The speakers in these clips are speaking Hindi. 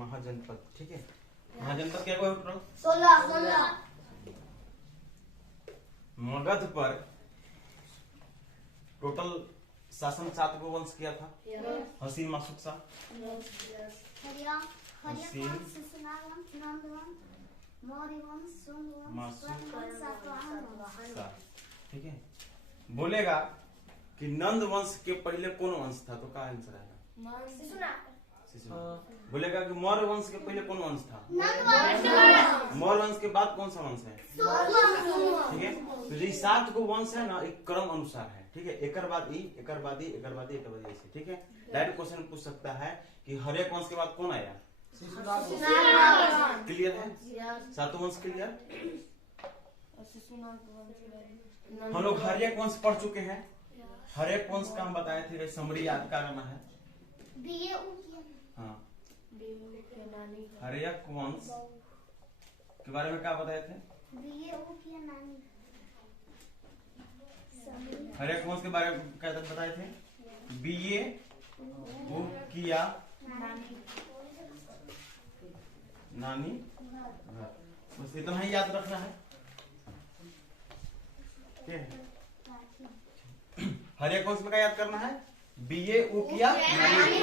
महाजनपद। ठीक है, महाजनपद क्या हुआ टोटल? 16। मगध पर टोटल शासन 7 गो वंश किया था। हसीन मासुक सा, ठीक है। बोलेगा कि नंद वंश के पहले कौन वंश था, तो क्या आंसर आएगा? बोलेगा कि मौर्य वंश के पहले कौन वंश था? मौर्य वंश के बाद कौन सा वंश है? ठीक है, तो ये 7 गो वंश है ना, एक क्रम अनुसार है। ठीक है, एकर बाद ई, एकर बाद ई, एकर बाद ई, एकर बाद ऐसे। ठीक है, डायरेक्ट क्वेश्चन पूछ सकता है कि हर एक वंश के बाद कौन आया? क्लियर है? 7 वंश क्लियर? हम लोग हर एक वंश पढ़ चुके हैं। हर एक वंश का हम बताए थे, समरी याद करना है। हाँ, हर एक वंश के बारे में क्या बताए थे? हर एक वंश के बारे में क्या बताए थे? बीए वो किया नानी, बस इतना ही याद रखना है। हर एक वंश में क्या याद करना है? बीए ऊ किया नानी।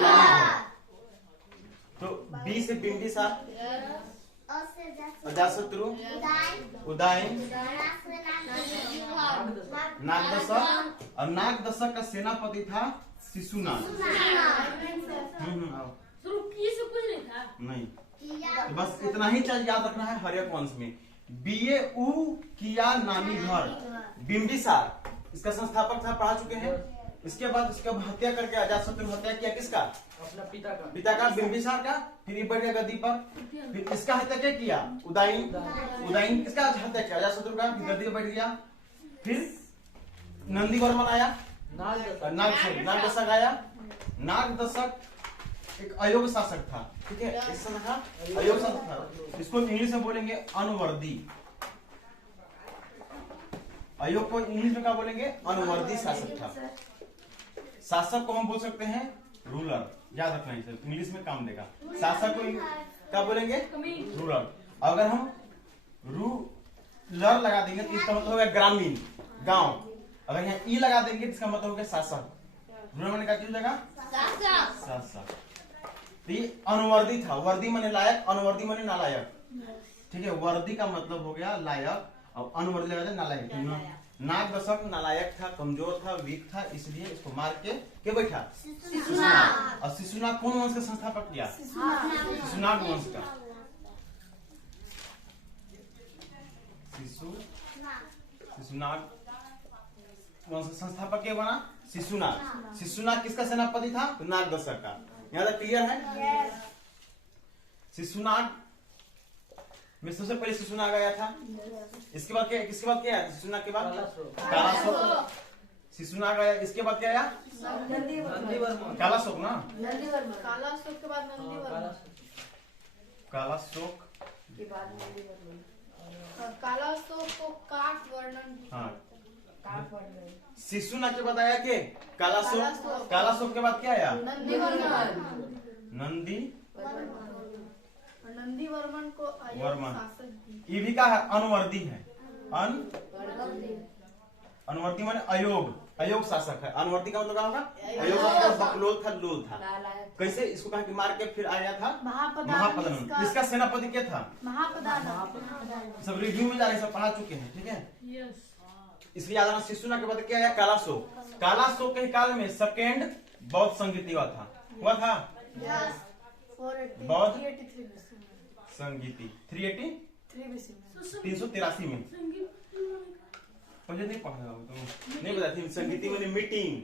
तो बी से बिंबिसार, अजातशत्रु, उदयन, नागदशक, और नागदशक का सेनापति था शिशुनाग। नहीं, तो बस इतना ही चाहिए याद रखना है। हर एक वंश में बीए ऊ किया नानी घर, बिंबिसार इसका संस्थापक था, पढ़ा चुके हैं। इसके बाद उसका हत्या करके अजातशत्रु हत्या किया किसका? अपना पिता का बिंबिसार का। फिर बढ़ गया गद्दी पर। फिर इसका हत्या क्या किया? उदयन किसका हत्या किया? अजातशत्रु का। गद्दी पर बैठ गया। फिर नंदीवर्मन आया, नागदशक आया। नागदशक एक अयोग्य शासक था। ठीक है, इस समय था अयोग्य शासक था। इसको इंग्लिश में बोलेंगे अनवर्दी। अयोग को इंग्लिश में क्या बोलेंगे? अनवर्दी शासक था। शासक को हम बोल सकते हैं रूलर, याद रखना है, इंग्लिश में काम देगा। शासक को क्या बोलेंगे? रूलर। अगर हम रूलर लगा देंगे तो इसका मतलब होगा ग्रामीण, गांव। अगर यहाँ ई लगा देंगे तो इसका मतलब होगा शासक। रूलर मैंने क्या चीज लगा? शासक। तो ये अनवर्दी था। वर्दी माने लायक, अनवर्दी माने नालायक। ठीक है, वर्दी का मतलब हो गया लायक और अनवर्दी लगा नालायक। नागदशक नालायक था, कमजोर था, वीक था, इसलिए इसको मार के बैठा शिशुनाग। और शिशुनाग कौन वंश का संस्थापक किया? शिशुनाग वंश का। शिशुनाग वंश का संस्थापक क्या बना? शिशुनाग। शिशुनाग किसका सेनापति था? नागदशक का। यहाँ तक क्लियर है? शिशुनाग में सबसे पहले शिशुनाग आया था। इसके बाद क्या? किसके बाद क्या है? शिशुनाग के बाद कालाशोक। शिशुनाग आया। इसके बाद क्या आया? कालाशोक ना। कालाशोक के बाद नंदीवर्मन। कालाशोक के बाद नंदीवर्मन। कालाशोक को काट वर्णन। हाँ, शिशुनाग के बाद आया के कालाशोक। कालाशोक के बाद क्या आया? नंदीवर्मन को वर्मन। ये भी क्या है? अनवर्दी है। अनवर्दी माने अयोग, अयोग शासक है। अनवर्दी का मतलब क्या होगा? अयोग शासक। बकलोल था, लोल था। कैसे? इसको कहा कि मार के फिर आया था महापदन। इसका सेनापति क्या था? महापदान। सब रिव्यू में जा रहे, सब पढ़ा चुके हैं। ठीक है, इसलिए याद रखना। शिशुनाग के बाद क्या आया? कालाशोक। कालाशोक के काल में सेकेंड बौद्ध संगीति हुआ था। बौद्ध संगीति 383 में। मुझे नहीं पढ़ा तो नहीं पता थी। संगीति में मीटिंग।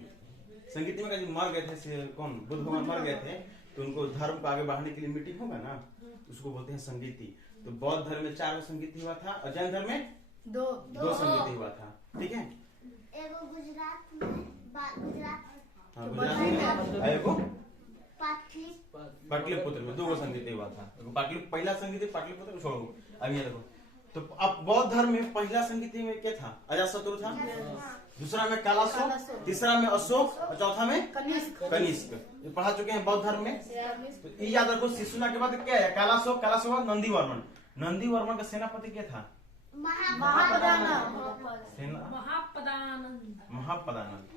संगीति में मर गए थे, कौन? बुद्ध भगवान मर गए थे, तो उनको धर्म को आगे बढ़ाने के लिए मीटिंग होगा ना, उसको बोलते हैं संगीति। तो बौद्ध धर्म में 4 संगीति हुआ था और जैन धर्म में 2 संगीति हुआ था। ठीक है, गुजरात में पाटलिपुत्र में 2 संगीति हुआ था। पहला संगीति पाटलिपुत्र छोड़ो। अब ये देखो, तो अब बौद्ध धर्म में पहला संगीति में क्या था? अजातशत्रु था। दूसरा में कालाशोक, तीसरा में अशोक और चौथा में कनिष्क। कनिष्क। ये पढ़ा चुके हैं बौद्ध धर्म में। तो ये याद रखो, शिशुनाग के बाद क्या है? कालाशोक, कालाशोक के बाद नंदीवर्मन। नंदीवर्मन का सेनापति क्या था? महापदानंद।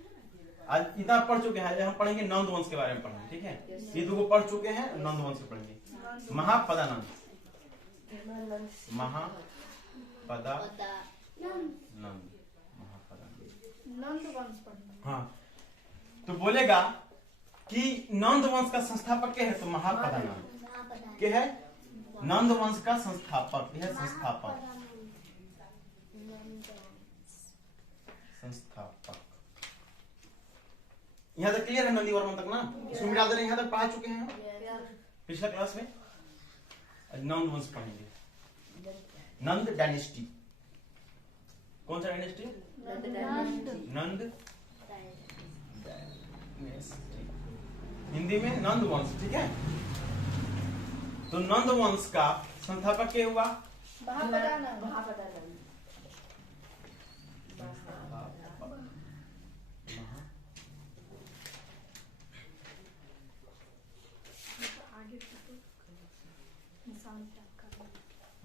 आज इतना पढ़ चुके हैं, हम पढ़ेंगे नंद वंश के बारे में पढ़ेंगे, ठीक है? ये दो पढ़ चुके हैं, नंद वंश से पढ़ेंगे। महापदानंद, महापदानंद, महापदानंद। हाँ, तो बोलेगा कि नंद वंश का संस्थापक क्या है? तो महापदानंद क्या है? नंद वंश का संस्थापक है, संस्थापक। यहाँ तक क्लियर है? नंदीवर्मन तक ना, इसमें मिटा दे रहे हैं। यहाँ तक पढ़ा चुके हैं पिछला क्लास में। नंद वंश पढ़ेंगे। नंद डायनेस्टी। कौन सा डायनेस्टी? नंद डायनेस्टी, हिंदी में नंद वंश, ठीक है? तो नंद वंश का संस्थापक क्या हुआ? महापदानंद।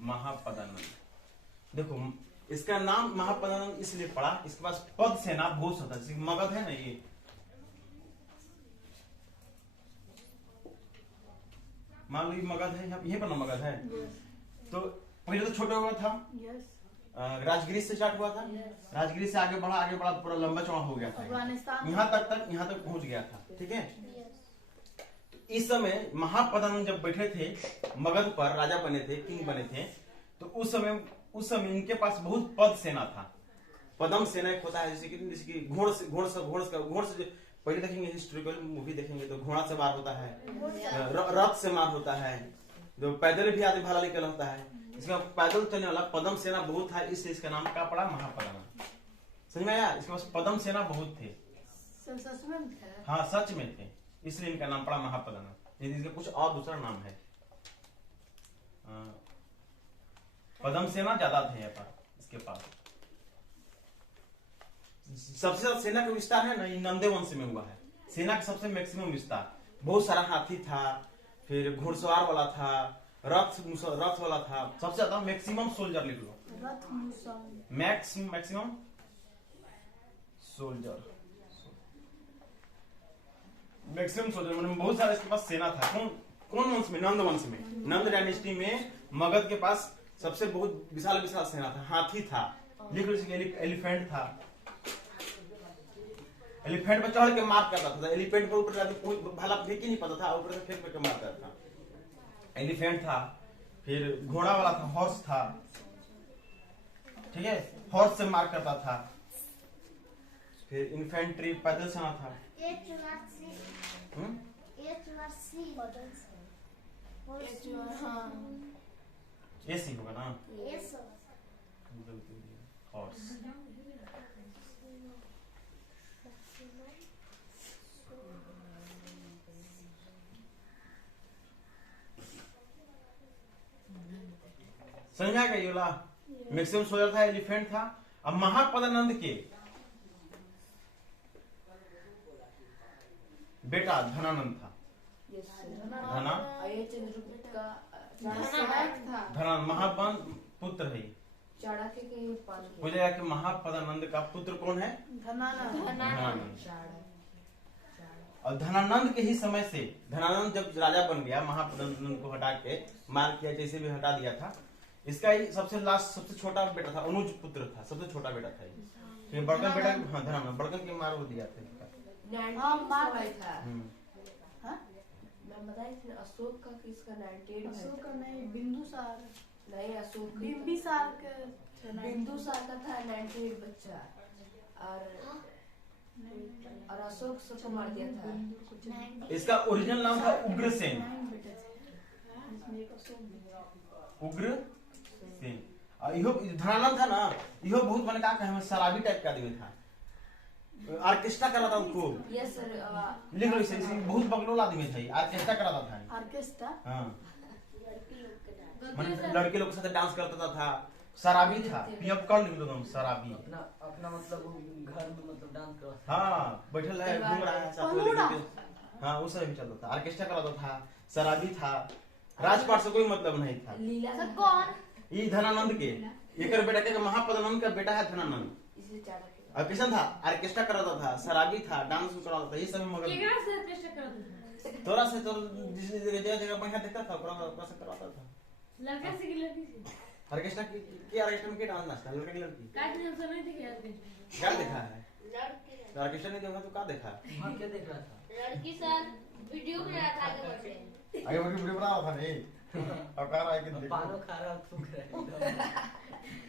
महापदानंद। देखो, इसका नाम महापदानंद इसलिए पड़ा, इसके पास पद सेना बहुत होता है। मगध है ना, ये मान लो ये मगध है, यहीं पर ना मगध है। तो पहले तो छोटा हुआ था, राजगिरी से स्टार्ट हुआ था, राजगिरी से आगे बढ़ा पूरा लंबा चौड़ा हो गया था, यहाँ तक पहुंच गया था, ठीक है? इस समय महापदानंद जब बैठे थे मगध पर, राजा बने थे, किंग बने थे, तो उस समय इनके पास बहुत पद सेना था। पदम सेना एक होता है, जैसे कि घोड़ से पहले देखेंगे, हिस्टोरिकल मूवी देखेंगे तो घोड़ा से मार होता है, रथ से मार होता है, जो पैदल भी आदमी भाला निकल होता है। इसका पैदल चलने वाला पदम सेना बहुत था, इसलिए इसका नाम क्या पड़ा? महापदानंद। समझ में आया? इसके पास पदम सेना बहुत थे। हाँ, सच में थे, इसलिए इनका नाम पड़ा महापदानंद। यदि इसका कुछ और दूसरा नाम है, पदम सेना ज्यादा थे यहाँ पर इसके पास। सबसे ज्यादा सेना का विस्तार है ना, ये नंदे वंश में हुआ है। सेना का सबसे मैक्सिमम विस्तार, बहुत सारा हाथी था, फिर घुड़सवार वाला था, रथ वाला था। सबसे ज्यादा मैक्सिमम सोल्जर लिख लो, मैक्सिमम सोल्जर, मतलब बहुत सारा इसके पास सेना था। कौन वंश में? नंद वंश में। नंद डायनेस्टी में मगध के पास सबसे बहुत विशाल सेना था। हाथी था, लिख लो, एलिफेंट था। एलिफेंट पर चढ़ के मार करता था। एलिफेंट पर ऊपर भाला फेंक ही नहीं पाता था, ऊपर से फेंक के मारता था। एलिफेंट था, फिर घोड़ा वाला था, हॉर्स था, ठीक है? हॉर्स से मार करता था। फिर इन्फेंट्री, पैदल सेना था। एसी होगा ना, हॉर्स। समझ में आ गई? ये मैक्सिमम सोल्जर था, एलिफेंट था। अब महापदानंद के बेटा धनानंद था। धनानंद महापद पुत्र है। बोलेगा कि महापदानंद का पुत्र कौन है? धनानंद। और धनानंद के ही समय से, धनानंद जब राजा बन गया, महापदानंद को हटा के मार किया, जैसे भी हटा दिया था। इसका ही सबसे लास्ट, सबसे छोटा बेटा था, अनुज पुत्र था, सबसे छोटा बेटा था। फिर बड़कन बेटा, हाँ धनानंद, बड़कन के मार हो दिया था। अशोक का किसका 98 अशोक का नहीं, बिंदुसार नहीं, अशोक बिंबिसार का था 98 बच्चा, और अशोक सबको मार दिया था। इसका ओरिजिनल नाम था उग्रसेन। उग्रसेन। इहो धनानंद था ना, इहो बहुत मैंने कहा हमें शराबी टाइप का आदमी था। ऑर्केस्ट्रा कराता उनको। Yes sir. लिख लो इसे, बहुत बगलोल आदमी था, ऑर्केस्ट्रा कराता था। ऑर्केस्ट्रा, हाँ, लड़के लोग के साथ डांस करता था, शराबी था। पीएफ कर लिख लो तुम, शराबी। अपना अपना मतलब घर में मतलब डांस कर। हाँ बैठल है, घूम रहा है साथ में लेके। हाँ उस समय भी चलता था, ऑर्केस्ट्रा कराता था, शराबी था, राजपाट से कोई मतलब नहीं था। लीला सर कौन? ये धनानंद के एक बेटा के महापदानंद का बेटा है धनानंद। इसे चाणक्य और किशन था, ऑर्केस्ट्रा कराता था, शराबी था, डांस कराता था, ये सब मगर केकरा से टेस्ट करत था? तोरा से तो जिस जगह जगह बढ़िया देखता था ओकरा से करवाता था। लड़का से कि लड़की से? ऑर्केस्ट्रा की ऑर्केस्ट्रा में क्या डांस नाचता, लड़का की लड़की काट दिन से नहीं देखी यार। क्या देखा है? लड़की ऑर्केस्ट्रा नहीं देखा तो क्या देखा है? वहाँ क्या देख रहा था? लड़की सर वीडियो बना रहा था आगे बढ़ के। आगे बढ़ के वीडियो बना रहा था नहीं, अब कह रहा है कि पानो खा रहा थूक रहा है।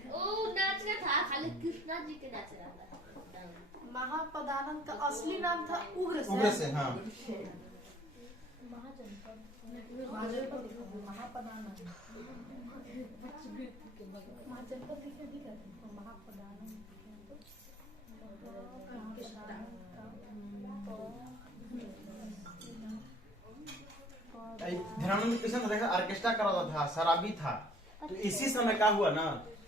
वो नाच रहा था, खाली कृष्णा जी के नाच रहा था। महापदानंद का असली नाम था उग्र उग्र से। हाँ महापदानंद ध्यानानंद कृष्ण देखा ऑर्केस्ट्रा कराता था, शराबी था। तो इसी समय क्या हुआ ना,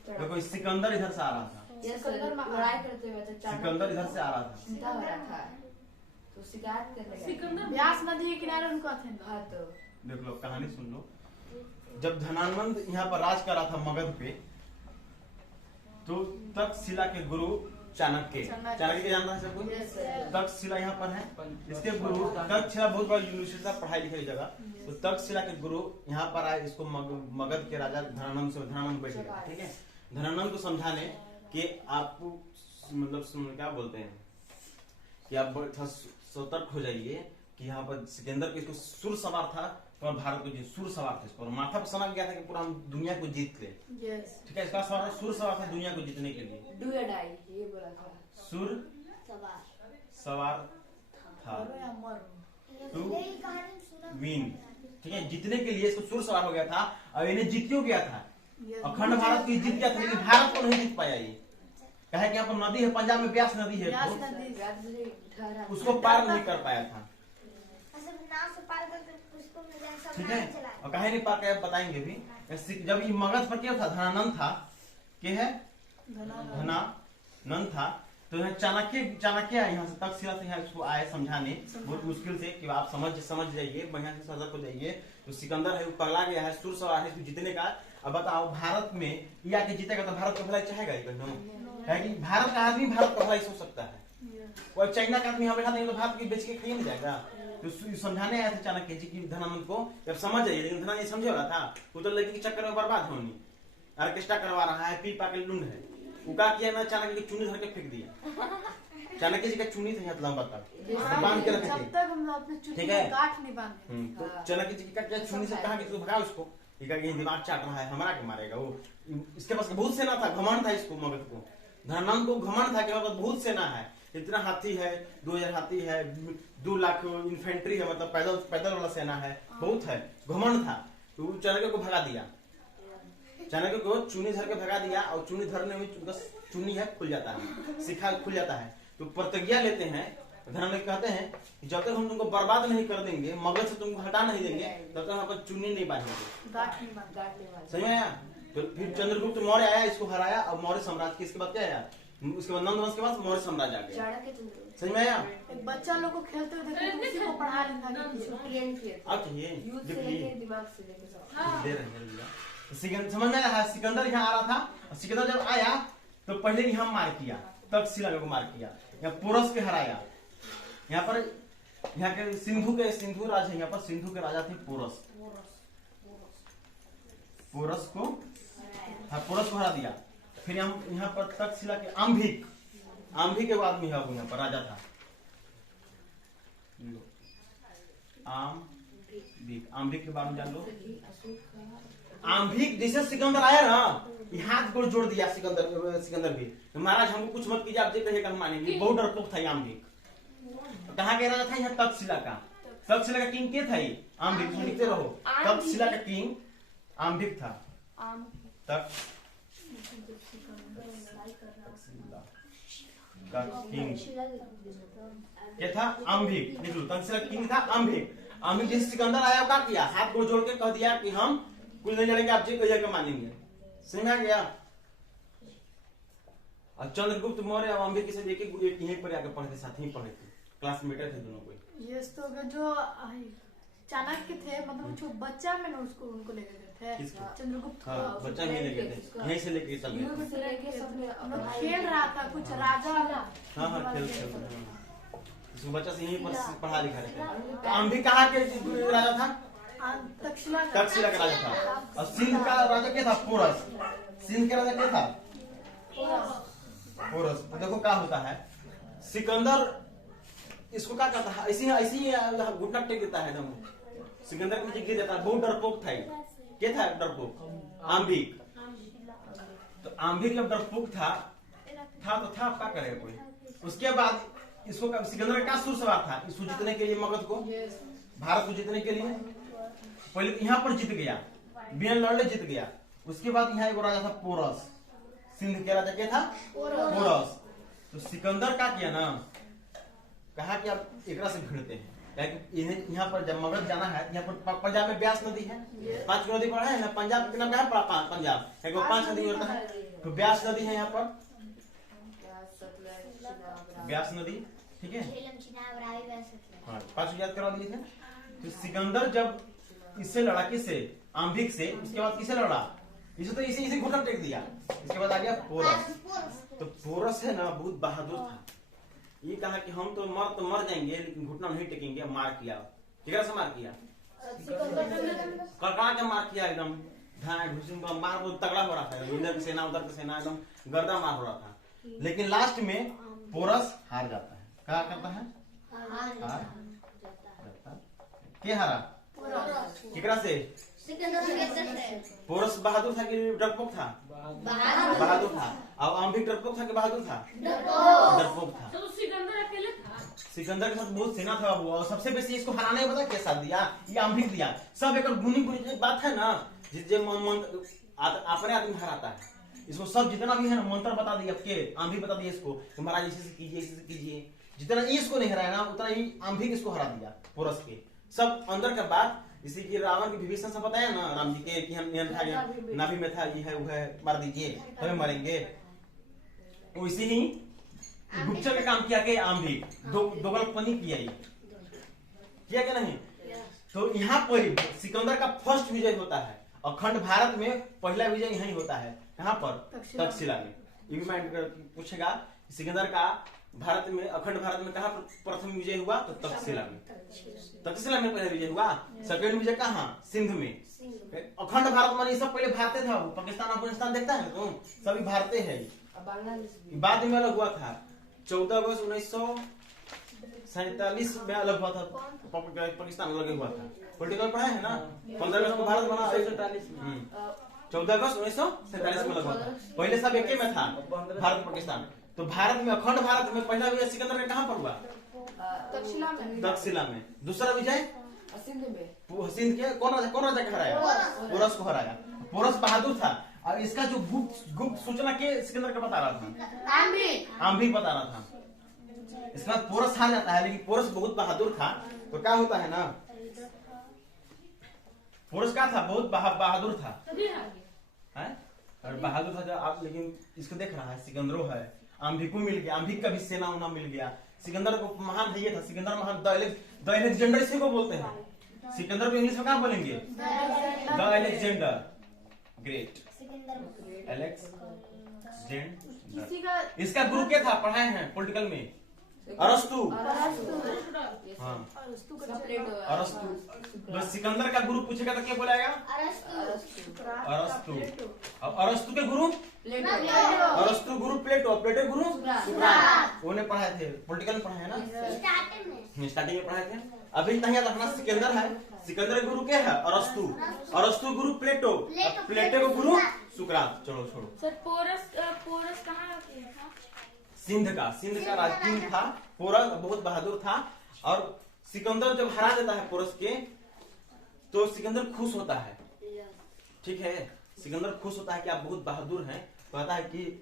देखो सिकंदर इधर से आ रहा था, ये सर लड़ाई करते हुए तो सिकंदर इधर से आ रहा था। सीधा हो रहा था तो शिकायत करने गए। सिकंदर व्यास नदी के किनारे उनका थे। हाँ तो देख लो कहानी सुन लो। जब धनानंद यहाँ पर राज कर रहा था मगध पे, तो तक्षशिला के गुरु चाणक्य के जानता है सब कोई? तक्षशिला यहाँ पर है, इसके गुरु तक्षशिला बहुत बड़ा यूनिवर्सिटी था, पढ़ाई लिखाई जगह। तो तक्षशिला के गुरु यहाँ पर आए, इसको मगध के राजा धनानंद बैठ गया, ठीक है। धनानंद को समझाने कि आप मतलब क्या बोलते हैं कि आप सतर्क हो जाइए कि यहाँ पर सिकंदर के इसको सुर सवार था, और भारत को सुर सवार थे, और माथा पर समझ गया था कि पूरा हम दुनिया को जीत ले, ठीक है। इसका सवाल सुर सवार था दुनिया को जीतने के लिए। डू या डाई ये बोला था। सुर सवार था टू विन, ठीक है। जीतने के लिए इसको सुर सवार हो गया था, और इन्हें जीतियो गया था, अखंड भारत को जीत गया था, लेकिन भारत को नहीं जीत पाया ये। कहे कि यहाँ पर नदी है, पंजाब में ब्यास नदी है, तो उसको पार नहीं कर पाया था, ठीक है। और कहे नहीं पार कर, बताएंगे भी। जब ये मगध पर क्या था, धनानंद था, के है धनानंद था, तो यहाँ चाणक्य आए यहाँ से तक्षशिला से यहाँ इसको आए समझाने, बहुत मुश्किल से कि आप समझ जाइए, बढ़िया से सजग हो जाइए। तो सिकंदर है वो पगला गया है, सुर सवार है, इसको जीतने का। अब बताओ भारत में ये आके जीतेगा तो भारत का भलाई चाहेगा ये है कि भारत का आदमी भारत का भलाई सोच सकता है, और चाइना का आदमी यहाँ बैठा नहीं तो भारत की बेच के खाइए नहीं जाएगा। तो समझाने आए थे चाणक्य जी की धनानंद को, जब समझ जाइए, लेकिन धनानंद समझे वाला था, वो तो लड़की के चक्कर में बर्बाद होनी, ऑर्केस्ट्रा करवा रहा है, पी पा के लुंड है। वो क्या किया ना, चाणक्य की चुन्नी धर के फेंक दिया। चाणक्य जी का चुन्नी था यहाँ लंबा तक बांध के रखे थे, ठीक है। तो चाणक्य जी का क्या चुन्नी से कहा कि तू भगा उसको, दिमाग चाट रहा है, हमारा के मारेगा वो। इसके पास बहुत सेना था, घमंड था इसको, मगध को, धनानंद को घमंड था कि मतलब बहुत सेना है, इतना हाथी है, 2000 हाथी है, 2 लाख इन्फेंट्री है, मतलब पैदल वाला सेना है, बहुत है, घमंड था। तो चाणक्य को भगा दिया, चाणक्य को चुन्नी धर के भगा दिया, और चुन्नी धरने में चुन्नी है खुल जाता है, शिखा खुल जाता है। तो प्रतिज्ञा लेते हैं, धनानंद कहते हैं कि जब तक हम तुमको बर्बाद नहीं कर देंगे, मगध से तुमको हटा नहीं देंगे, तब तक हम अपन चुन्नी नहीं बांधेंगे। समझ आया? तो फिर चंद्रगुप्त मौर्य आया, इसको हराया, और मौर्य साम्राज्य के इसके बाद क्या आया, उसके बाद नंद वंश के बाद मौर्य साम्राज्य आ गया। समझ में आया? एक बच्चा लोग को खेलते हुए देखो, उसी को पढ़ा लिखा के अब चाहिए दिमाग से लेके सब दे रहे हैं। समझ में आया? सिकंदर यहाँ आ रहा था, सिकंदर जब आया तो पहले यहाँ मार किया, तक्षशिला को मार किया, यहाँ पोरस के हराया। यहाँ पर यहाँ के सिंधु राज है, यहाँ पर सिंधु के राजा थे पोरस को हरा दिया। फिर हम यहाँ पर तक्षशिला के आम्भिक के आदमी है, यहाँ पर राजा था आम्भिक के बारे में जान लो। आम्भिक जैसे सिकंदर आया ना, हाथ गोड़ जोड़ दिया सिकंदर भी, महाराज हमको कुछ मत कीजिए, आप जो कहेगा हम मानेंगे। बहुत डरपोक था आम्भिक। कहाँ के राजा था? यहाँ तक्षशिला का किंग के था ये आम्भिक, लिखते रहो, तक्षशिला का किंग आम्भिक था। क्या था? आम्भिक। लिख लो, तक्षशिला का किंग था आम्भिक। जैसे सिकंदर आया, क्या किया? हाथ गोड़ जोड़ के कह दिया कि हम कुछ नहीं जानेंगे, आप जो कहिएगा मानेंगे। समझ आ गया? और चंद्रगुप्त मौर्य और अम्बिक से लेके यहीं पर आके पढ़े थे, साथ ही पढ़े थे, क्लासमेट थे दोनों कोई। ये तो जो चाणक्य थे, मतलब जो बच्चा में ना उसको उनको लेके गए थे किसको? चंद्रगुप्त हाँ को। बच्चा में लेके थे, यहीं से लेके चल गए थे। से लेके सबने मतलब खेल रहा था कुछ राजा वाला। हाँ हाँ खेल इसको बच्चा से यहीं पर पढ़ा लिखा रहे थे। तो अम्बिक कहाँ के राजा था? तक्षशिला तक्षशिला का राजा था। और सिंध का राजा क्या था? पोरस। सिंध का राजा क्या था? पोरस। तो देखो क्या होता है, सिकंदर इसको क्या करता है, ऐसी ऐसी घुटना टेक देता है एकदम, सिकंदर के नीचे गिर जाता है। बहुत डरपोक था। क्या था डरपोक? आम्बिक। तो आम्बिक जब डरपोक था तो था क्या करेगा कोई। उसके बाद इसको सिकंदर का क्या सुर सवार था इसको जीतने के लिए, मगध को, भारत को जीतने के लिए। पहले यहाँ पर जीत गया, बिना लड़ने जीत गया। उसके बाद यहाँ एक राजा था पोरस, सिंध के राजा क्या था? पोरस। तो सिकंदर का किया ना, कहा कि अब एक से भिड़ते हैं, इन्हें यहाँ पर जब मगध जाना है, यहाँ पर पंजाब में ब्यास नदी है, 5 नदी पड़ा है ना, पंजाब के नाम क्या है? पंजाब। एक 5 नदी होता है, तो ब्यास नदी है यहाँ पर, ब्यास नदी, ठीक है। हाँ 5 याद करा दिए थे। तो सिकंदर जब इससे लड़ा, किससे? आम्बिक से। उसके बाद किसे लड़ा? इसे तो इसे घुटना टेक दिया। इसके बाद आ गया पोरस। तो पोरस है ना बहुत बहादुर था। ये कहा कि हम तो मर जाएंगे लेकिन घुटना नहीं टेकेंगे। मार किया, किधर से मार किया? कड़का के मार किया, एकदम मार बहुत तगड़ा हो रहा था, इधर की सेना उधर की सेना, एकदम गर्दा मार हो रहा था। लेकिन लास्ट में पोरस हार जाता है। क्या करता है? हार क्या हारा? किकरा से? पोरस बहादुर था कि डरपोक था? बहादुर था। और आम्बिक डरपोक था कि बहादुर था? डरपोक था। तो सिकंदर अकेले था? सिकंदर के साथ बहुत सेना था बाबू, और सबसे बेसी इसको हराने पता क्या साथ दिया? ये आम्बिक दिया। सब एक गुनी बात है ना, जिस अपने आदमी हराता है इसको, सब जितना भी है ना मंत्र बता दिया के, आम्बिक बता दिया इसको, महाराज इसे कीजिए, इसे कीजिए। जितना इसको नहीं हराया ना उतना ही आम्बिक इसको हरा दिया पोरस के। सब अंदर का बात, इसी की रावण की विभीषण से बताया ना राम जी के कि हम नाभि में था, ये है वो है, मार दीजिए हमें मरेंगे। वैसे ही गुप्तचर का काम किया कि आम्बिक दोगलपनी किया क्या नहीं। तो यहाँ पर सिकंदर का फर्स्ट विजय होता है। अखंड भारत में पहला विजय यही होता है। कहाँ पर? तक्षशिला में। ये भी माइंड पूछेगा, सिकंदर का भारत में, अखंड भारत में कहाँ प्रथम विजय हुआ? तो तक्षशिला में। तक्षशिला में पहले विजय हुआ। सेकेंड विजय कहाँ? सिंध में। अखंड भारत मानी सब पहले भारतीय था। पाकिस्तान अफगानिस्तान देखता है तुम, सभी भारतीय है। बाद में अलग हुआ था। 14 अगस्त 1947 में अलग हुआ था, पाकिस्तान अलग हुआ था। पॉलिटिकल पढ़ा है ना? 15 अगस्त को भारत बना, 14 अगस्त 1947 में अलग हुआ था। पहले सब एक में था, भारत पाकिस्तान। तो भारत में, अखंड भारत में पहला विजय सिकंदर का कहाँ पर हुआ? तक्षशिला में। दूसरा विजय सिंध के कौन राजा का हराया? पोरस को हराया। पोरस बहादुर था। और इसका जो गुप्त सूचना के सिकंदर का बता रहा था, आम्बिक बता रहा था। इसके बाद पोरस हार जाता है, लेकिन पोरस बहुत बहादुर था। तो क्या होता है ना, पोरस क्या था? बहुत बहादुर था। और बहादुर था आप, लेकिन इसको देख रहा है सिकंदरो है, आम्बिक को मिल गया, आम्बिक का भी सेना उना मिल गया। सिकंदर को महान है ये था, सिकंदर महान, द अलेक्जेंडर इसी को बोलते हैं। सिकंदर को इंग्लिश में क्या बोलेंगे? The Alexander great, Alexander. इसका गुरु क्या था? पढ़ाए हैं पॉलिटिकल में, अरस्तु। हाँ अरस्तु। बस सिकंदर का गुरु पूछेगा तो क्या बोलेगा? अरस्तु। और अरस्तु के गुरु? अरस्तु गुरु प्लेटो, प्लेटो गुरु सुकरात। उन्हें पढ़ाए थे, पॉलिटिकल में पढ़ाए ना, स्टार्टिंग में पढ़ाए थे। अभी नहीं याद रखना, सिकंदर है, सिकंदर गुरु क्या है? अरस्तु। अरस्तु गुरु प्लेटो, प्लेटो को गुरु सुकरात। चलो छोड़ो। सर पोरस कहाँ था? सिंध का राजकीय था। पोरस बहुत बहादुर था। और सिकंदर जब हरा देता है पोरस के, तो सिकंदर खुश होता है। ठीक है, सिकंदर खुश होता है कि आप बहुत बहादुर हैं। कहता है कि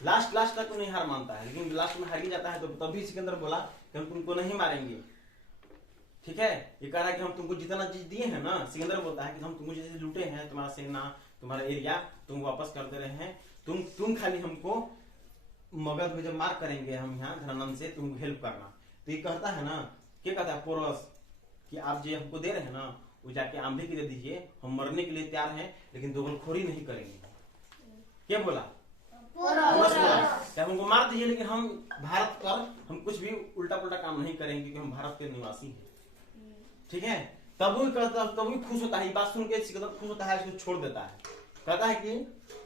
लास्ट तक नहीं हार मानता है, लेकिन लास्ट में हार ही जाता है। तो तभी सिकंदर बोला कि हम तुमको नहीं मारेंगे। ठीक है, ये कह रहा है कि हम तुमको जितना चीज दिए हैं ना, सिकंदर बोलता है कि हम तुमको जैसे लूटे हैं, तुम्हारा सेना, तुम्हारा एरिया तुम वापस कर दे रहे हैं, तुम खाली हमको मगध में जब मार करेंगे हम यहाँ धनानंद से, तुम हेल्प करना। तो ये कहता है ना, क्या कहता है पोरस, कि आप जो हमको दे रहे हैं ना, वो जाके आंधी की दे दीजिए, हम मरने के लिए तैयार हैं, लेकिन दोगलखोरी नहीं करेंगे। क्या बोला? क्या हमको मार दीजिए, लेकिन हम भारत पर हम कुछ भी उल्टा पुल्टा काम नहीं करेंगे, क्योंकि हम भारत के निवासी हैं। ठीक है, तब वो खुश होता है, ये बात सुन के सिकंदर खुश होता है, इसको छोड़ देता है, कहता है कि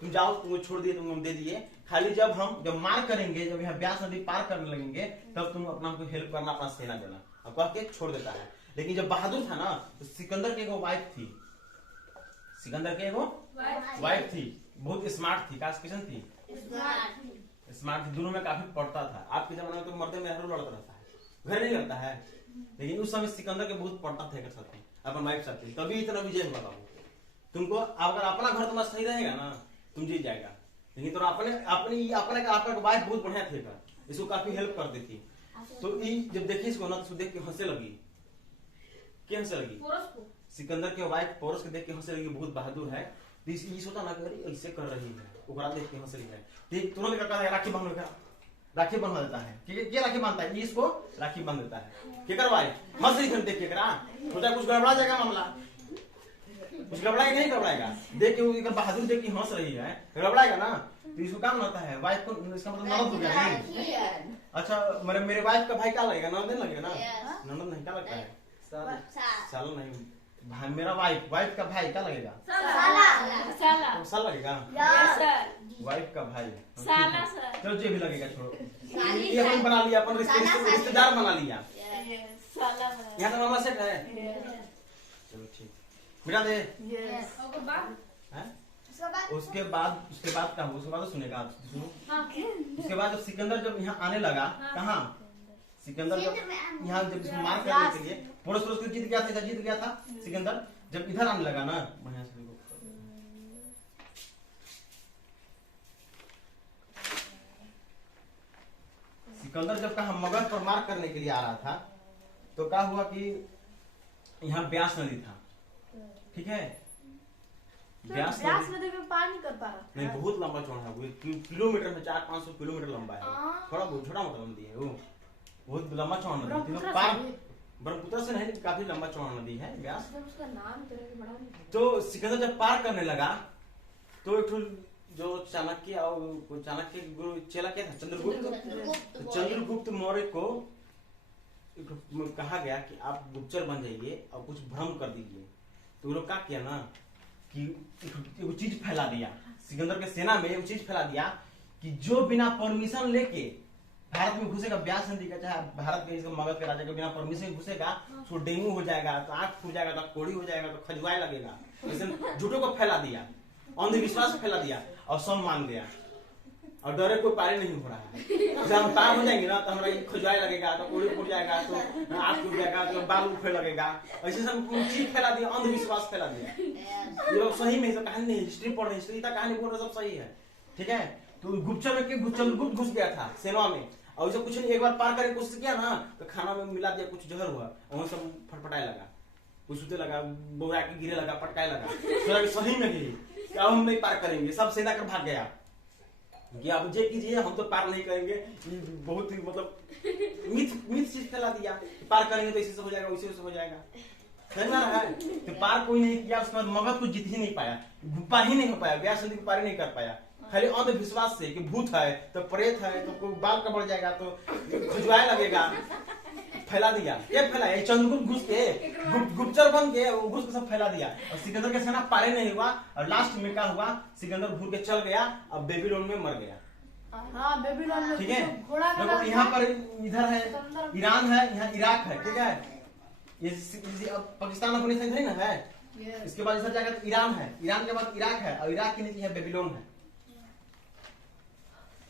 तुम जाओ, तुमको छोड़ दिए, तुमको दे दिए, खाली जब मार करेंगे, जब यहाँ ब्यास नदी पार करने लगेंगे, तब तुम अपना हमको हेल्प करना, अपना सेना देना, अब कह के छोड़ देता है। लेकिन जब बहादुर था ना, तो सिकंदर की एगो वाइफ थी, सिकंदर की एगो वाइफ थी, बहुत स्मार्ट थी, कैसे थी? स्मार्ट थी, दोनों में काफी पढ़ता था। आपके जमाने में तो मर्दे में लड़ता रहता है, घर नहीं लड़ता है, लेकिन उस समय सिकंदर के बहुत पढ़ता था साथ में, अपन वाइफ साथ में, तभी इतना विजय हुआ था। तुमको अगर अपना घर तुम्हारा सही रहेगा ना, तुम जीत जाएगा, लेकिन तो आपका वाइफ बहुत बढ़िया थे, इसको काफी हेल्प कर देती। तो जब देखी इसको ना, तो देख के हंसे लगी, क्या हंसे लगी? सिकंदर के वाइफ पोरस के देख के हंसे लगी, बहुत बहादुर है। ये सोचा ना कि ऐसे कर रही है, ओकरा देख के हंस रही है, ठीक तुरंत क्या कहता है, राखी बांध देता है। क्या राखी बांधता है? इसको राखी बांध देता है। क्या करवाए? हंस रही देख के, सोचा कुछ गड़बड़ा जाएगा मामला, कुछ गड़बड़ाएगा नहीं गड़बड़ाएगा, देख के बहादुर देख के हंस रही है, गड़बड़ाएगा ना, तो इसको काम होता है वाइफ को, इसका मतलब ननद हो गया नहीं? अच्छा, मेरे वाइफ का भाई क्या लगेगा? ननद लगेगा ना? ननद नहीं, क्या लगता है? साला नहीं, भाई मेरा वाइफ का भाई क्या लगेगा? साला लगेगा, वाइफ का भाई, चलो जो भी लगेगा छोड़ो, ये अपन बना लिया, अपन रिश्तेदार बना लिया, यहाँ तो मामा सेट है, चलो ठीक, मिटा दे। उसके बाद क्या हुआ? उसके बाद सुनेगा आप, सुनो। उसके बाद जब सिकंदर जब यहाँ आने लगा, कहाँ सिकंदर जब यहाँ जब इसको मार करने के लिए पोरस जीत गया था सिकंदर, जब इधर आने लगा ना, बढ़िया से सिकंदर जब कहा मगध पर मार करने के लिए आ रहा था, तो क्या हुआ कि यहाँ ब्यास नदी था, ठीक है, ब्यास नदी में पार नहीं कर पा रहा, नहीं बहुत लंबा चौड़ा है, किलोमीटर में 400-500 किलोमीटर लंबा है, थोड़ा बहुत छोटा मोटा नदी है, वो बहुत लंबा चौड़ा नदी, ब्रह्मपुत्र से नहीं, काफी लंबा चौड़ा नदी है ब्यास। उसका नाम तो सिकंदर जब पार करने लगा, तो एक जो चाणक्य गुरु चेला क्या था, चंद्रगुप्त मौर्य को कहा गया कि आप गुप्तचर बन जाइए और कुछ भ्रम कर दीजिए। तो वो लोग क्या किया ना कि एक चीज फैला दिया, सिकंदर के सेना में एक चीज फैला दिया कि जो बिना परमिशन लेके भारत में घुसेगा, ब्यास नदी का, चाहे भारत के मगध के राजा के बिना परमिशन घुसेगा, उसको डेंगू हो जाएगा, तो आंख फूट जाएगा, तो कोड़ी हो जाएगा, तो खजुआए लगेगा, ऐसे झूठों को फैला दिया, अंधविश्वास फैला दिया और सब मान गया, और डरे कोई पारी नहीं हो रहा है। जब हम पार हो जाएंगे ना, तो हमारा खजुआए लगेगा, तो कोड़ी फूट जाएगा, तो आंख फूट जाएगा, तो बाल उखड़ लगेगा, ऐसे सब चीज फैला दिया, अंधविश्वास फैला दिया। ये लोग सही में कहानी नहीं, हिस्ट्री पढ़ रहे, हिस्ट्री का कहानी बोल रहे, सब सही है, ठीक है। तो गुप्त घुस गया था सेना में, और उसे कुछ नहीं, एक बार पार करने की कोशिश किया ना, तो खाना में मिला दिया, कुछ जहर हुआ, और सब फटफटाए लगा, कुछ सूते लगा, बोरा के गिरे लगा, पटकाए लगा, सही में ही क्या हम नहीं पार करेंगे, सब सेना कर भाग गया कि आप जे कीजिए, हम तो पार नहीं करेंगे। बहुत ही मतलब मिथ चीज फैला दिया, पार करेंगे तो इसी से हो जाएगा, उसी से हो जाएगा, समझ में आ रहा है। तो पार कोई नहीं किया, उसके बाद मगध को जीत ही नहीं पाया, पार ही नहीं हो पाया, ब्यास नदी को पार ही नहीं कर पाया, खाली अंधविश्वास से कि भूत है तो प्रेत है तो कोई बाल कबड़ जाएगा, तो खुजवाए लगेगा, फैला दिया। ये फैलाया चंद्रगुप्त घुस के गुप्तचर बन के घुस के सब फैला दिया, और सिकंदर का सेना पारे नहीं हुआ, और लास्ट में क्या हुआ, सिकंदर घूर के चल गया, अब बेबीलोन में मर गया। हाँ, बेबीलोन में, ठीक है। देखो यहाँ पर इधर है ईरान है, यहाँ इराक है, ठीक है, ये पाकिस्तान अफगानिस्तान नहीं ना है, इसके बाद इधर जाकर ईरान है, ईरान के बाद इराक है, और इराक के नीचे है बेबीलोन है,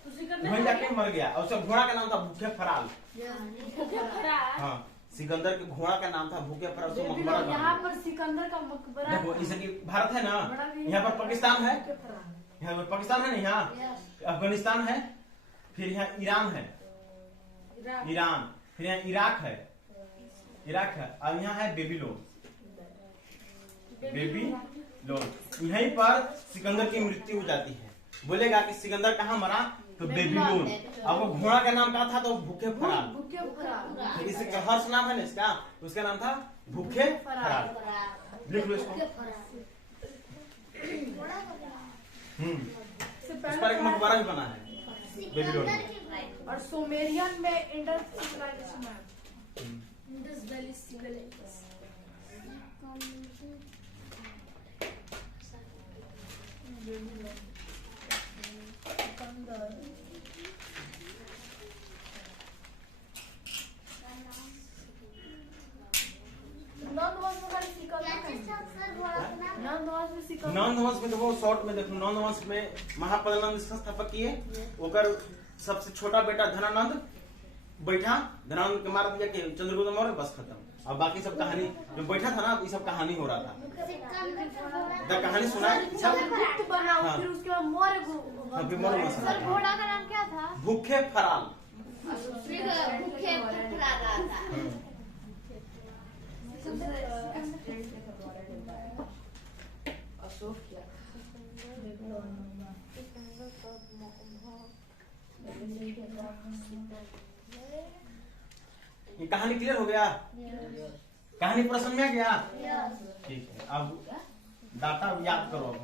वहीं जाके मर गया। और उसका घोड़ा का नाम था भूखे फराल। हाँ, सिकंदर के घोड़ा का नाम था भूखे फराल। यहाँ पर सिकंदर का मकबरा, देखो इसे भारत है ना, यहाँ पर पाकिस्तान है, यहाँ पर पाकिस्तान है ना, यहाँ अफगानिस्तान है, फिर यहाँ ईरान है, ईरान, फिर यहाँ इराक है, इराक है। अब यहाँ है बेबीलोन। बेबीलोन, यहीं पर सिकंदर की मृत्यु हो जाती है। बोलेगा कि सिकंदर कहाँ मरा, तो बेबीलोन। अब वो घोड़ा का नाम क्या था, तो भूखे फराल। भूखे फरार। इसका हर्ष नाम है ना इसका, उसका नाम था भूखे फराल। लिख लो इसको। इससे इस पर एक पहले मकबरा भी बना है बेबीलोन में। और सुमेरियन में इंडस सिविलाइजेशन है। Indus valley civilization. नंदवंश में खाली सिकंदर का ही। नंदवंश में सिकंदर। नंद वंश में देखो शॉर्ट में देखो, नंद वंश में महापद्मनंद इसका स्थापक किए। ओकर सबसे छोटा बेटा धनानंद बैठा, धनानंद के मार दिया कि चंद्रगुप्त मौर्य, बस खत्म। अब बाकी सब कहानी जो बैठा था ना, ये सब कहानी हो रहा था। तो कहानी सुना गुप्त बना, हाँ। फिर उसके बाद मौर्य हाँ, फिर मौर्य वंश सर बना। घोड़ा का नाम क्या था? भूखे फराल। अशोक क्या ये कहानी क्लियर हो गया? कहानी पूरा समझ में आ गया? ठीक है, अब डाटा याद करो। अब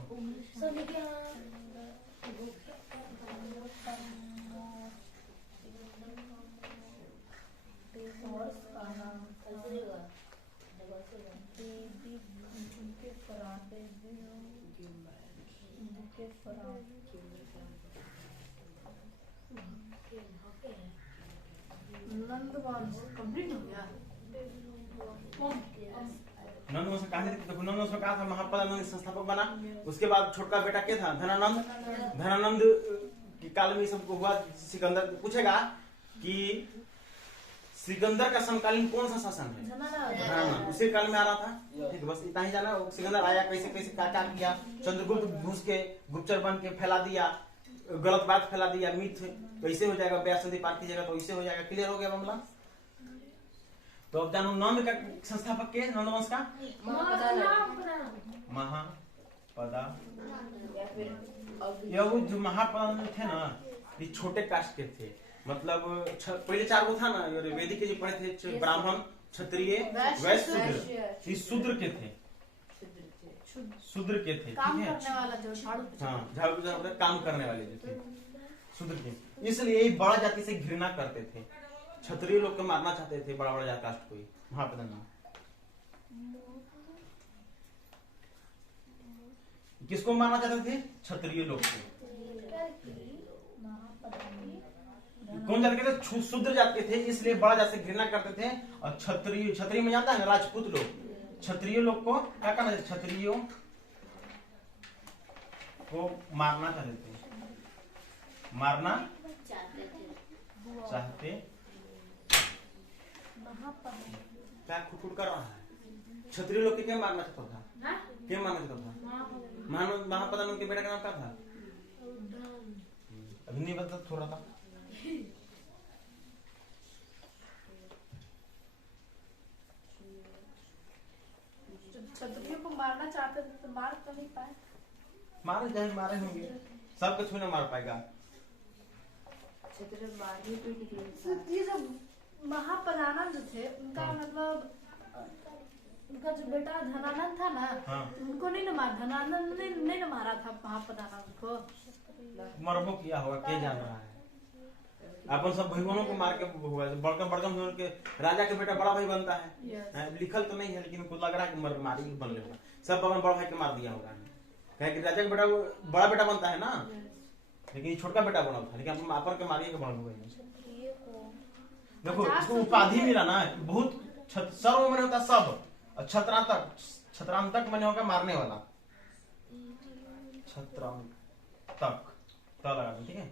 नंदवंश कंप्लीट हो गया। नंद वंश कहानी देखो, नंद वंश में कहा था महापद्मनंद संस्थापक बना। उसके बाद छोटका बेटा क्या था, धनानंद। धनानंद के काल में सबको हुआ। सिकंदर पूछेगा कि सिकंदर का समकालीन कौन सा शासन है, धनानंद। उसी काल में आ रहा था। ठीक है, बस इतना ही जाना। सिकंदर आया, कैसे कैसे क्या क्या किया। चंद्रगुप्त घुस के गुप्तचर बन के फैला दिया, गलत बात फैला दिया, मिथ कैसे हो जाएगा, ब्याह संधि पार कीजिएगा तो ऐसे हो जाएगा। क्लियर हो गया मामला? तो अब जानो नंद का संस्थापक के, नंद वंश का महापदा। ये वो जो महापदा थे ना, ये छोटे कास्ट के थे। मतलब पहले 4 गो था ना, वैदिक के जो पढ़े थे, ब्राह्मण, क्षत्रिय, वैश्य, शूद्र। ये शूद्र के थे, शूद्र के थे। काम ठीक है, करने वाला जो झाड़ू हाँ, झाड़ू पोछा काम करने वाले जो थे, शूद्र के। इसलिए ये बड़ा जाति से घृणा करते थे। क्षत्रिय लोग को मारना चाहते थे, बड़ा बड़ा जाति कास्ट को ही। महापद्मनंद किसको मारना चाहते थे? क्षत्रिय लोग को। कौन जाति के थे? शूद्र जाति के थे, इसलिए बड़ा जाति से घृणा करते थे। और क्षत्रिय, क्षत्रिय में जानता है ना, राजपूत लोग। क्षत्रिय लोग को क्या करना चाहिए? क्षत्रियों को मारना चाहते थे, मारना चाहते। क्या खुटखुट कर रहा है? क्षत्रिय लोग के क्या मारना चाहता था? क्या मारना चाहता था? महापद्मनंद के बेटा का नाम क्या था? अभी नहीं बता, थोड़ा था। क्षत्रियों को मारना चाहते थे तो मार तो नहीं पाए। मारे जाए, मारे होंगे, सबको छू ना मार पाएगा। क्षेत्र मारने पे निकले तो ये जो महापद्मनंद जो थे, उनका हाँ। मतलब उनका जो बेटा धनानंद था ना, हाँ। उनको नहीं ना मारा, धनानंद ने नहीं ना मारा था महापद्मनंद को। मरबो किया होगा, के जान रहा है। अपन सब भाइयों को मार के हुआ, बड़का बड़का के राजा के बेटा बड़ा भाई बनता है। Yes. लिखल तो नहीं है, लेकिन उनको लग रहा है कि मारी बन ले, सब अपन बड़ा भाई के मार दिया होगा। कहे कि राजा का बेटा बड़ा बेटा बनता है ना, लेकिन ये छोटका बेटा बना था, लेकिन अपन के मारिए के बन हुए। देखो इसको उपाधि मिला ना, बहुत सर्व मैंने होता सब, और छत्रांतक, छत्रांतक मैंने होगा मारने वाला, छत्रांतक लगा, ठीक है।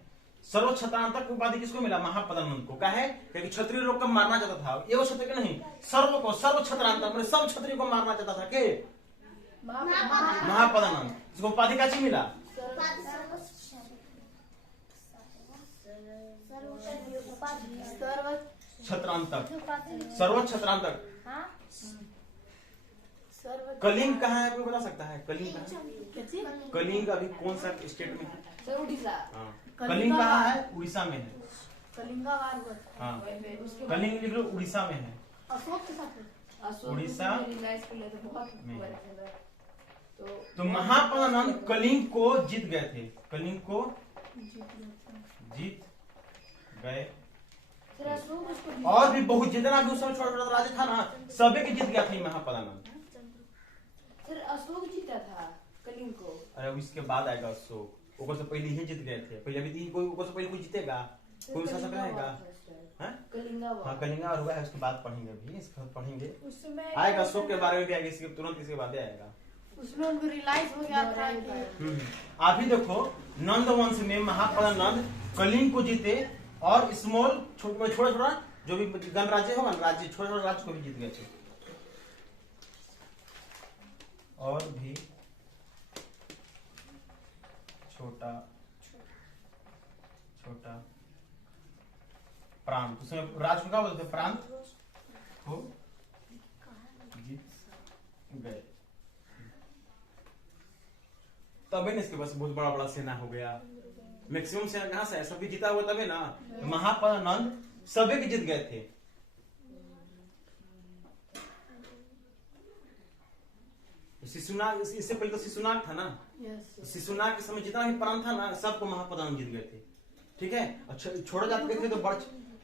सर्व छत्रांतक उपाधि किसको मिला? महापद्मनंद को। क्या है? क्योंकि क्षत्रिय लोग को मारना चाहता था, ये क्षत्रिय को नहीं, सर्व को, सर्व छत्रांतक मैंने सब क्षत्रिय को मारना चाहता था। के महापद्मनंद, इसको उपाधि कैसे मिला? सर्व छत्रांतक, सर्व छत्रांतक। हाँ सर्व कलिंग कहाँ है, कोई बता सकता है? कलिंग कहाँ है? क्या चीज? कलिंग अभी कौन सा स्टेट में है? सर उड़ीसा। हाँ, कलिंग कहाँ है? उड़ीसा में है। कलिंगा वार हुआ था। हाँ, उसके कलिंग लिख लो, उड़ीसा में है। अशोक के साथ हुआ। अशोक उड़ीसा ने रिलाइज कर लिया था बहुत में। बड़ा था। तो महापदानंद कलिंग को जीत गए थे, कलिंग को जीत गए। सर अशोक उसको और भी बहुत जितना भी उस समय छोटा छोटा राज्य था ना, सभी के जीत गया था ये महापदानंद। सर अशोक जीता था कलिंग को। अरे अब इसके बाद आएगा अशोक, ओकर से पहले ही जीत गए थे। पहले अभी कोई ओकर से पहले कोई जीतेगा, कोई शासक रहेगा? हाँ? कलिंगा हाँ, कलिंगा और हुआ है, उसके बाद पढ़ेंगे, अभी इसके बाद पढ़ेंगे। उसमें आएगा अशोक के बारे में भी आएगा, इसके तुरंत इसके बाद आएगा। उसमें उनको रियलाइज हो गया था कि अभी देखो, नंद वंश में महापदानंद कलिंग को जीते और स्मॉल छोटा छोटा जो भी गणराज्य होगा ना, राज्य छोटे छोटे राज्य को भी जीत गए थे। और भी छोटा छोटा प्रांत, उसमें राज्य को क्या बोलते थे? प्रांत को जीत गए। तबे ना इसके पास बहुत बड़ा बड़ा सेना हो गया। मैक्सिमम सेना कहां से है? सभी जीता हुआ तबे ना। तो महापदानंद सभी के जीत गए थे। शिशुनाग, इससे पहले तो शिशुनाग था ना। शिशुनाग के समय जितना भी प्रांत था ना, सबको महापदानंद जीत गए थे। ठीक है, छोड़े जाते थे तो बड़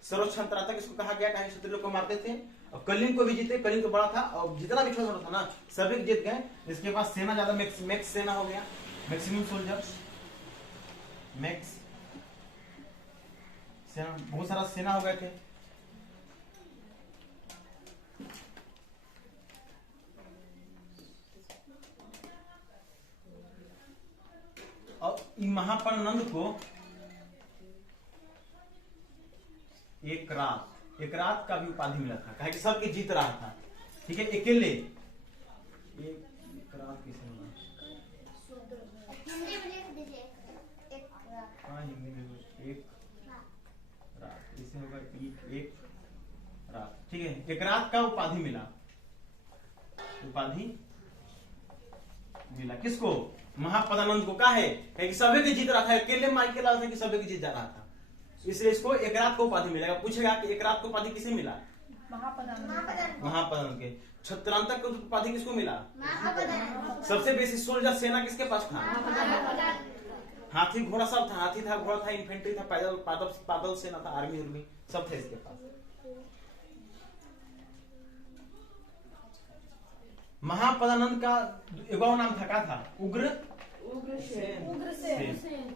सर्वक्षमता तक इसको कहा गया, कहीं क्षत्रिय लोग को मारते थे। और कलिंग को भी जीते, कलिंग तो बड़ा था, और जितना भी छोटा था ना सभी जीत गए। इसके पास सेना ज्यादा, मैक्स सेना हो गया, मैक्सिमम सोल्जर, मैक्स सेना, बहुत सारा सेना हो गए थे। और महापदानंद को एक रात का भी उपाधि मिला था, कहे कि सबके जीत रहा था। ठीक है, अकेले एक रात किसे मिला? हाँ, हिंदी में एक रात, इसे होगा एक रात। ठीक है, एक रात का उपाधि मिला, उपाधि मिला किसको? महापदानंद को। का है कि सभी के जीत रहा था, अकेले माइक के लाल था कि सभी के जीत जा रहा था, इसलिए इसको एक रात को उपाधि मिलेगा। पूछेगा कि एक रात को उपाधि किसे मिला? महापदानंद के। छत्रांतक को उपाधि किसको मिला? सबसे बेसी सोल्जर सेना किसके पास था? हाथी घोड़ा सब था, हाथी था, घोड़ा था, इन्फेंट्री था, पैदल सेना था, आर्मी उर्मी सब थे इसके पास। महापदानंद का एक और नाम था, क्या था? उग्रसेन।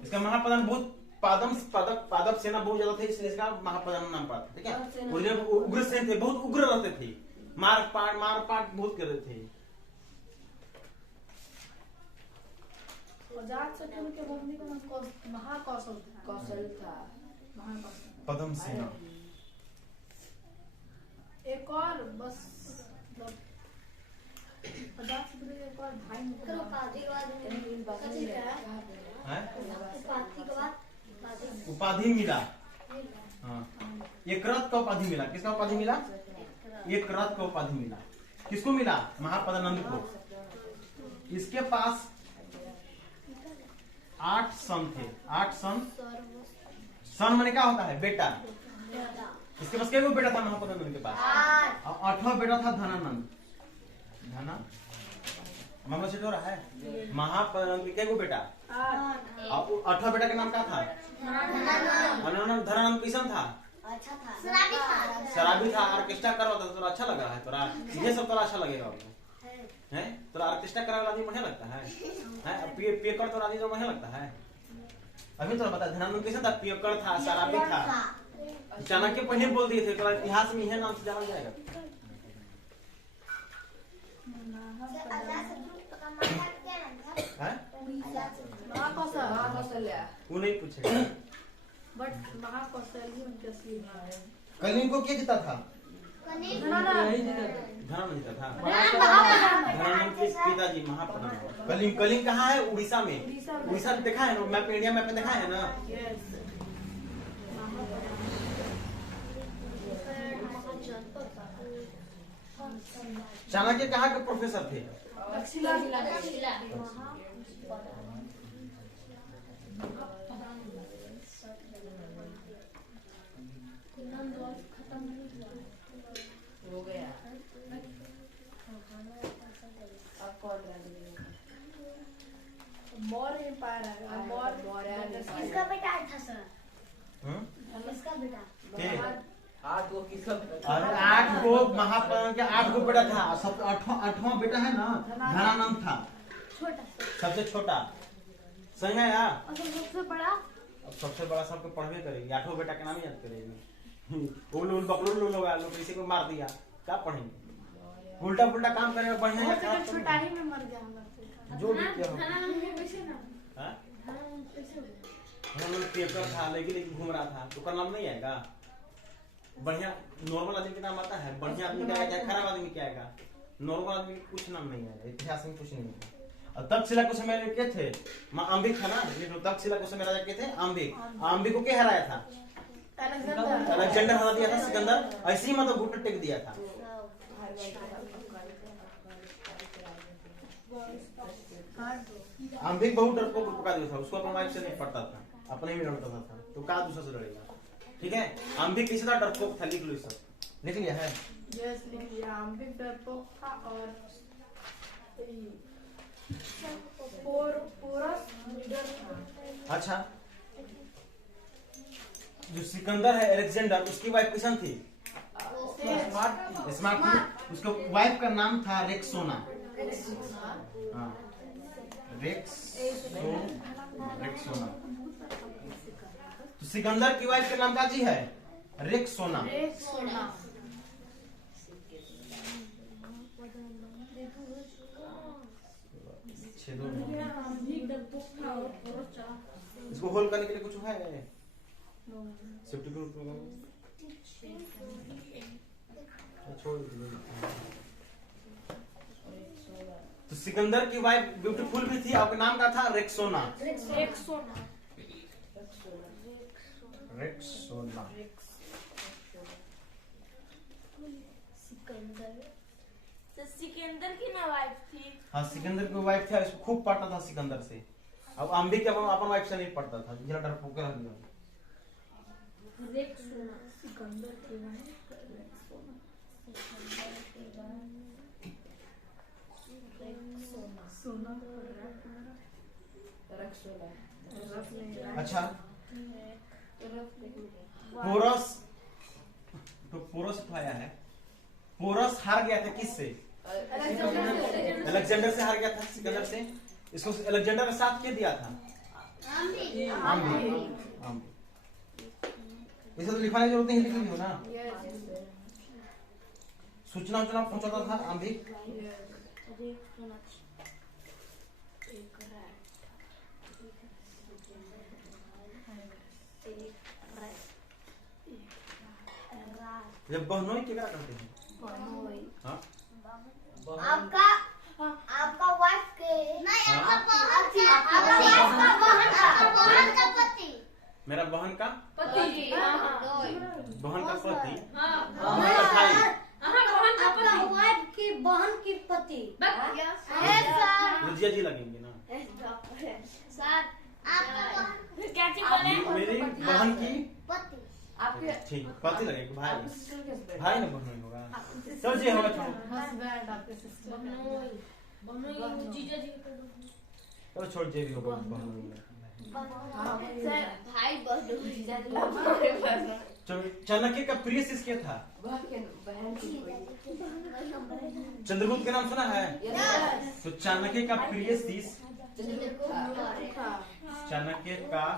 इसका महापदानंद बहुत पादप सेना बहुत ज्यादा थे, इसलिए इसका महापदानंद नाम पड़ा। ठीक है, उग्रसेन थे, बहुत उग्र रहते थे, मार पाट बहुत करते थे। अजातशत्रु के मम्मी का नाम महाकौशल था। पद्म सेना। एक और बस अजातशत्रु के एक और भाई उपाधि मिला। हाँ, एक रथ का उपाधि मिला। किसका उपाधि मिला? एक रथ का उपाधि मिला। किसको मिला? महापदानंद को। इसके पास 8 सन थे। 8 सन, सन माने क्या होता है? बेटा। इसके पास कितने बेटा था महापदानंद के पास? 8वां बेटा था धनानंद। मामला सेट हो रहा है? महापदानंद के कितने बेटा? 8वां बेटा का नाम क्या था? धनानंद कैसन था? शराबी था, ऑर्केस्ट्रा कर रहा था। तोरा अच्छा लगा है? तोरा ये सब तोरा अच्छा लगेगा है? तोरा ऑर्केस्ट्रा करा वाला आदमी बढ़िया लगता है? पियकर तोरा आदमी जो बढ़िया लगता है? अभी तोरा बता, धनानंद कैसा था? पियकर था, शराबी था। चाणक्य पहले बोल दिए थे, तोरा इतिहास में यह नाम से जाना जाएगा। वो नहीं पूछेगा, बट महाकौशल ही उनके असली नाम है। कलिंग को क्या जीता था? धनानंद जीता था। धनानंद के पिताजी महापदानंद। कलिंग कहाँ है? उड़ीसा में। उड़ीसा देखा है ना मैप, इंडिया मैप में देखा है ना? चाणक्य कहाँ के प्रोफेसर थे? तक्षशिला हो गया। अब कौन राजा? मौर्य एम्पायर है। मौर्य किसका बेटा था सर? किसका बेटा? के? 8 गो किसका बेटा? अरे 8 गो महापौर के 8 गो बेटा था। सब 8वां बेटा है ना, धनानंद था छोटा। सबसे छोटा। सही है यार? और सबसे बड़ा? अब सबसे बड़ा सबको पढ़वे करेगी, 8वां बेटा के नाम याद करेगी। वो लोग बकरू लोग किसी को मार दिया, क्या पढ़ेंगे? उल्टा पुल्टा काम करेगा बढ़िया है। बहुत छोटा ही में मर गया हमारा। जो भी किया हो। कैसे ना? हाँ? कैसे? हम लोग पेपर था लेकिन घूम रहा था, तो उसका नाम नहीं आएगा? बढ़िया नॉर्मल आदमी का नाम आता है, बढ़िया आदमी का आएगा, खराब आदमी क्या आएगा? नॉर्मल आदमी का कुछ नाम नहीं आएगा, इतिहास में कुछ नहीं है। और तक्षशिला के समय में क्या थे? माँ अंबिक था ना, ये जो तक्षशिला के समय राजा के थे अंबिक। अंबिक को क्या हराया था? अलेक्जेंडर हरा दिया था, सिकंदर ऐसे ही मतलब घुटने टेक दिया था। अंबिक बहुत डरपोक पका दिया था, उसको अपना वाइफ से नहीं पड़ता था, अपने ही लड़ता था, तो क्या दूसरा से लड़ेगा? ठीक है, अंबिक किसी का डरपोक था, लिख लो सब। लिख लिया है? यस लिख लिया। अंबिक डरपोक था और पोरस लीडर था। अच्छा, जो सिकंदर है एलेक्जेंडर, उसकी वाइफ किसन थी? स्मार्ट थी। उसका वाइफ का नाम था रेक्सोना। हाँ, रेक्सोना। तो सिकंदर की वाइफ का नाम क्या जी है? रेक्सोना। इसको होल्ड करने के लिए कुछ है? सेफ्टी ग्रुप छोड़ दीजिए। तो सिकंदर की वाइफ ब्यूटीफुल भी थी, आपका नाम क्या था? रेक्सोना। रेक्सोना। सिकंदर की ना वाइफ थी। हाँ, सिकंदर की वाइफ थी, इसको खूब पढ़ता था सिकंदर से। अब अंबिक के अपन वाइफ से नहीं पढ़ता था, जरा डरपोक रह गया। सिकंदर की वाइफ अच्छा, पोरस, तो पोरस उठाया है। पोरस हार गया था किससे? अलेक्जेंडर से हार गया था, सिकंदर से। इसको अलेक्जेंडर ने साथ क्या दिया था? इसे तो लिखवाने की जरूरत नहीं, लिख ली हो ना। सूचना पहुंचाता था अंबिक। जब बहनोई क्या करते हैं? हाँ? आपका वाइफ के नहीं, हाँ? बहन का पति। मेरा बहन का पति। बहन का पति। वाइफ की बहन की पति। रुजिया जी लगेंगे ना? सर आपका क्या चीज बोले? मेरी बहन की पति। आपके ठीक पति लगेगा, भाई भाई ना बहन होगा। चल जी होगा, जीजा जी चलो छोड़, जे भी होगा बहन। भाई बहन जीजा चाणक्य का प्रिय शिष्य क्या था? बहन की चंद्रगुप्त का नाम सुना है? तो चाणक्य का प्रिय शिष्य, चाणक्य का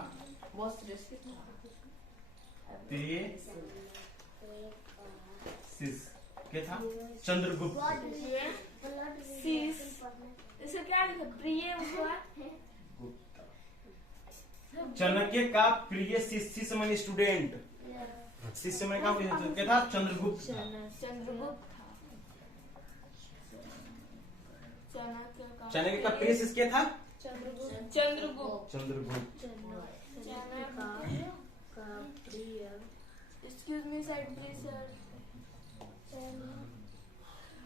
प्रिय शिष्य क्या था? चंद्रगुप्त। इसे क्या लिखा? प्रिय चाणक्य का प्रिय शिष्य माने स्टूडेंट, शिष्य में क्या था? चंद्रगुप्त। चाणक्य का प्रिय शिष्य क्या था? Chandragupta. Excuse me, sir, please, sir.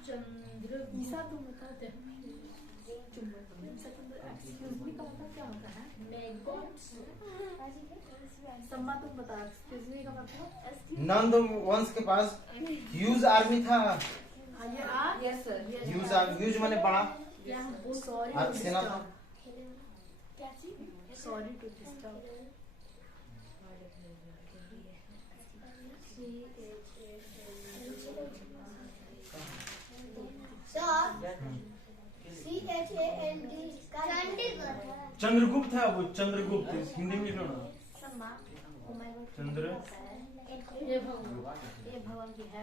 ईसा तुम बताते एक्सक्यूज मी का मतलब क्या होता है? सम्मा तुम बता एक्सक्यूज मी का मतलब? नंद वंश के पास ह्यूज आर्मी था। ये आ यस सर ह्यूज माने बड़ा सॉरी और सेना था। सॉरी टू डिस्टर्ब चंद्रगुप्त है वो, चंद्रगुप्त हिंदी में लिखो ना। चंद्र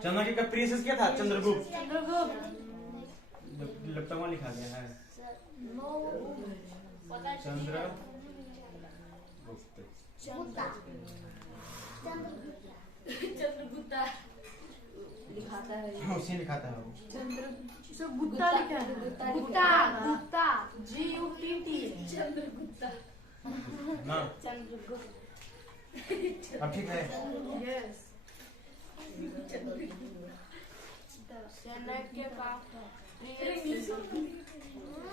चंद्र के प्रीसेस क्या था? चंद्रगुप्त। लगता वहाँ लिखा गया है चंद्र चंद्रगुप्ता लिखाता है उसी लिखाता है वो। चंद्र गुप्ता लिखा है। गुप्ता गुप्ता GUPT चंद्रगुप्ता ना चंद्रगुप्ता अब ठीक है। यस के पास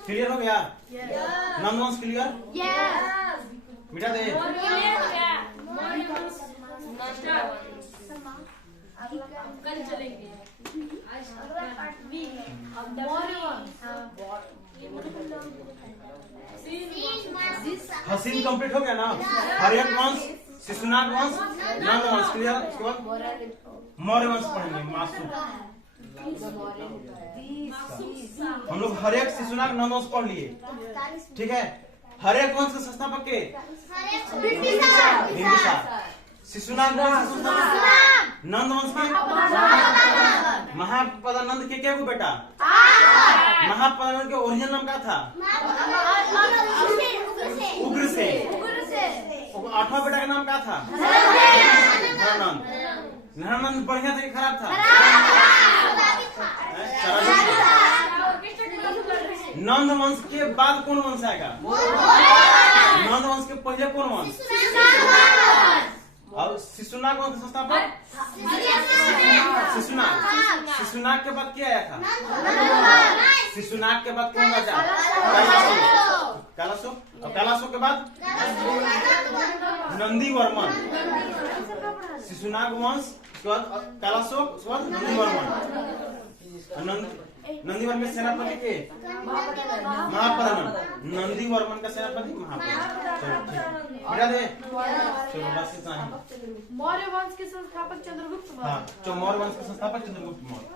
क्लियर हो गया? यस नंद वंश क्लियर? यस मिटा दे। कल चलेंगे आज हसीन कंप्लीट हो गया ना? हर्यक वंश, शिशुनाग वंश, नंद वंश क्लियर? उसके बाद मौर्य वंश पढ़ेंगे। मासू हम लोग हर्यक, शिशुनाग, नंद वंश पढ़ लिए, ठीक है। हर्यक वंश के संस्थापक के बिंबिसार। शिशुनाग वंश के संस्थापक नंद वंश के महापदानंद के क्या को बेटा? महापदानंद के ओरिजिनल नाम क्या था? उग्रसेन। आठवां बेटा का नाम क्या था? धनानंद। धनानंद बढ़िया था कि खराब था? नंद वंश के बाद कौन वंश आएगा? नंद वंश के पहले कौन वंश? और शिशुनाग वंश का संस्थापक शिशुनाग। शिशुनाग के बाद क्या आया था? शिशुनाग के बाद कौन बचा? कैलाशोक। और कैलाशोक के बाद नंदी वर्मन। शिशुनाग वंश के बाद कैलाशोक, उसके बाद नंदी वर्मन। नंदी वर्मन के सेनापति के महापदानंद। नंदी वर्मन का सेनापति महापदानंद। चलो ठीक मिटा दे। चलो बस इतना ही। मौर्य वंश के संस्थापक चंद्रगुप्त मौर्य। हाँ, जो मौर्य वंश के संस्थापक चंद्रगुप्त मौर्य।